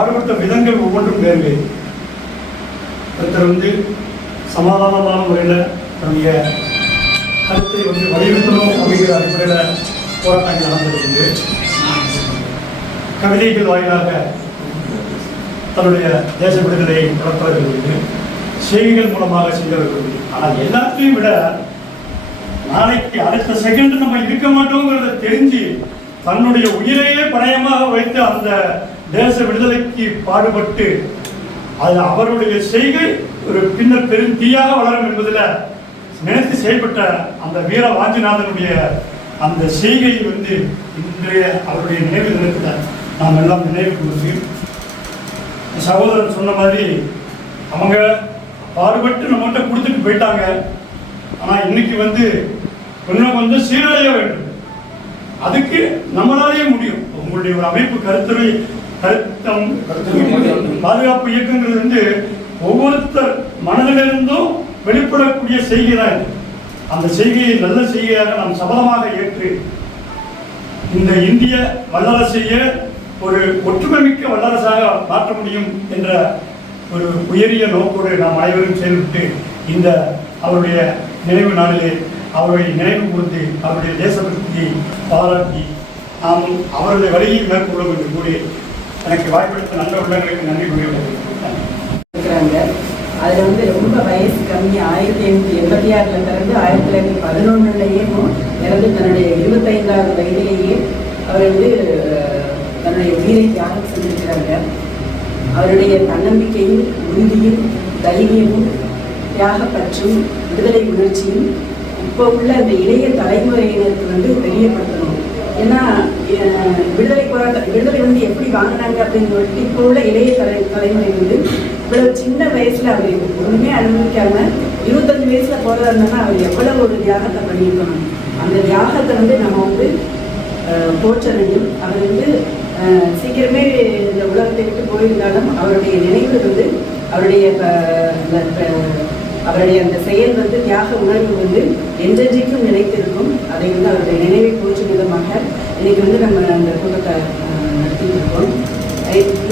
பாடுபட்ட விதங்கள் ஒவ்வொன்றும் வேறு. ஒருத்தர் சமாதானமான முறையில் தன்னுடைய கருத்தை வலியுறுத்தணும் அப்படிங்கிற அடிப்படையில் போராட்டங்கள் நடந்திருக்கு. கவிதைகள் வாயிலாக தன்னுடைய தேச விடுதலை நடத்துவதற்கு செய்திகள் மூலமாக செஞ்சவர்கள். ஆனால் எல்லாத்தையும் விட நாளைக்கு அடுத்த செகண்ட் நம்ம இருக்க மாட்டோங்கிறத தெரிஞ்சு தன்னுடைய உயிரையே பணயமாக வைத்து அந்த தேச விடுதலைக்கு பாடுபட்டு அது அவருடைய செய்கை ஒரு பின்னர் பெருந்தீயாக வளரும் என்பதில் நினைத்து செயல்பட்ட அந்த வீர வாஞ்சிநாதனுடைய அந்த செய்கை இன்றைய அவருடைய நினைவு தினத்தில் நாம் எல்லாம் நினைவு கொடுத்து சகோதரர் சொன்ன மாதிரி அவங்க பாடுபட்டு நம்மகிட்ட கொடுத்துட்டு போயிட்டாங்க. ஆனால் இன்னைக்கு இன்னும் சீரடைய வேண்டும். அதுக்கு நம்மளாலேயே முடியும். உங்களுடைய ஒரு அமைப்பு கருத்தம் பாதுகாப்பு இயக்கங்கிறது ஒவ்வொருத்தர் மனதிலிருந்தும் வெளிப்படக்கூடிய செய்கை தான் இது. அந்த செய்கையை நல்ல செய்கையாக நாம் சபலமாக ஏற்று இந்த இந்திய வல்லரசையே ஒரு ஒற்றுமைமிக்க வல்லரசாக மாற்ற முடியும் என்ற ஒரு உயரிய நோக்கோடு நாம் அனைவரும் செயல்பட்டு இந்த அவருடைய நினைவு நாளிலே அவரை நினைவு கூர்ந்து அவருடைய தேசபக்தியை பாராட்டி நாம் அவருடைய வழியை மேற்கொள்ளும் என்று கூறி எனக்கு வாய்ப்பளித்த நல்ல உள்ளங்களுக்கு நன்றி கூறியிருக்கிறாங்க. அதில் ரொம்ப வயசு கம்மி 1886 பிறந்து 1911 இறந்து தன்னுடைய 25வது வயதிலேயே அவர் தன்னுடைய உயிரை தியாகம் செஞ்சிருக்கிறாங்க. அவருடைய தன்னம்பிக்கையும் உறுதியும் தைரியமும் தியாகப்பற்றும் விடுதலை உணர்ச்சியும் இப்போ உள்ள அந்த இளைய தலைமுறையினருக்கு தெரியப்படுத்தணும். ஏன்னா விடுதலை எப்படி வாங்கினாங்க அப்படின்னு சொல்லிட்டு இப்போ உள்ள இளைய தலைமுறை இவ்வளவு சின்ன வயசுல அவர் ஒண்ணுமே அனுபவிக்காம 25 வயசுல போறதா இருந்தா அவர் எவ்வளவு ஒரு தியாகத்தை பண்ணியிருக்கணும். அந்த தியாகத்தை நம்ம போற்ற வேண்டும். அவர் சீக்கிரமே இந்த உலகத்தை விட்டு போயிருந்தாலும் அவருடைய நினைவு அவருடைய அந்த செயல் தியாக உணர்வு என்றென்றைக்கும் நினைத்திருக்கும். அதை அவருடைய நினைவை போற்றும் விதமாக இன்னைக்கு நம்ம அந்த கூட்டத்தை நடத்திட்டு இருக்கோம்.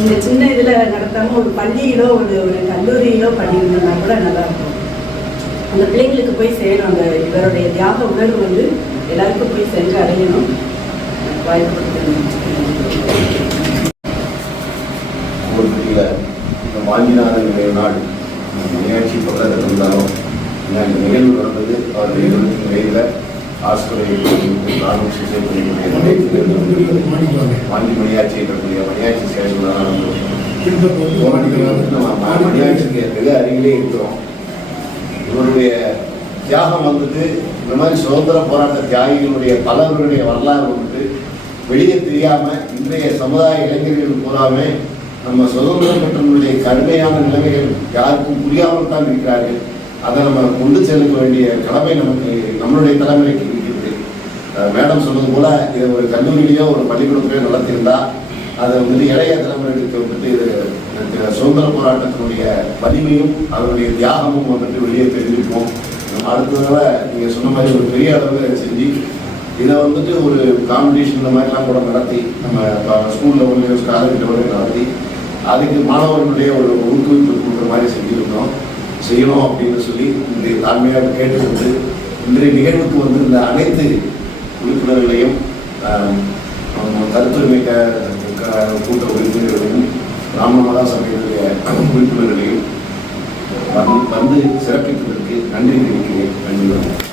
இந்த சின்ன இதில் நடத்தாம ஒரு பள்ளியிலோ ஒரு கல்லூரியிலோ பண்ணியிருந்தோம்னா கூட நல்லா இருக்கும். அந்த பிள்ளைங்களுக்கு போய் சேரும். அந்த இவருடைய தியாக உணர்வு எல்லாருக்கும் போய் சென்று அடையணும். வாஞ்சிநாதன் நினைவு நாள் முயற்சி பக்கத்தில் இருந்தாலும் இந்த நிகழ்வு நடந்தது. அவர் நிலையில் ஆஸ்பத்திரி நானும் சிகிச்சை வாங்கி மணியாட்சி இருக்கக்கூடிய மணியாட்சி செயல்படுறதுனால நம்ம மணியாட்சிக்கு மிக அருகிலே இருக்கிறோம். இவருடைய தியாகம் இந்த மாதிரி சுதந்திர போராட்ட தியாகிகளுடைய பலருடைய வரலாறு வெளியே தெரியாம இன்றைய சமுதாய இளைஞர்கள் பூராமே நம்ம சுதந்திரம் பெற்றவர்களுடைய கடுமையான நிலைமைகள் யாருக்கும் புரியாமல் தான் இருக்கிறார்கள். அதை நம்ம கொண்டு செலுத்த வேண்டிய கடமை நமக்கு நம்மளுடைய தலைமுறைக்கு இருக்கிறது. மேடம் சொன்னது போல இதை ஒரு கல்லூரியிலையோ ஒரு பள்ளிக்கூடத்திலையோ நடத்தியிருந்தா அதை இளைய தலைமுறைக்கு இது சுதந்திர போராட்டத்தினுடைய வலிமையும் அதனுடைய தியாகமும் வெளியே தெரிஞ்சிருப்போம். நம்ம அடுத்த தடவை நீங்கள் சொன்ன மாதிரி ஒரு பெரிய அளவில் செஞ்சு இதை ஒரு காம்படிஷன் இந்த மாதிரிலாம் கூட நடத்தி நம்ம ஸ்கூல் லெவல்லையோ காலேஜ் லெவலையோ நடத்தி அதுக்கு மாணவர்களுடைய ஒரு ஊக்குவிப்பு கொடுக்குற மாதிரி செய்யணும் அப்படின்னு சொல்லி இன்றைய தாழ்மையாக கேட்டுக்கொண்டு இன்றைய நிகழ்வுக்கு இந்த அனைத்து உறுப்பினர்களையும் கருத்துரிமை கூட்ட உறுப்பினர்களையும் பிராமண மகா சபையினுடைய உறுப்பினர்களையும் சிறப்பிப்பதற்கு நன்றி தெரிவிக்கிறேன். நன்றி.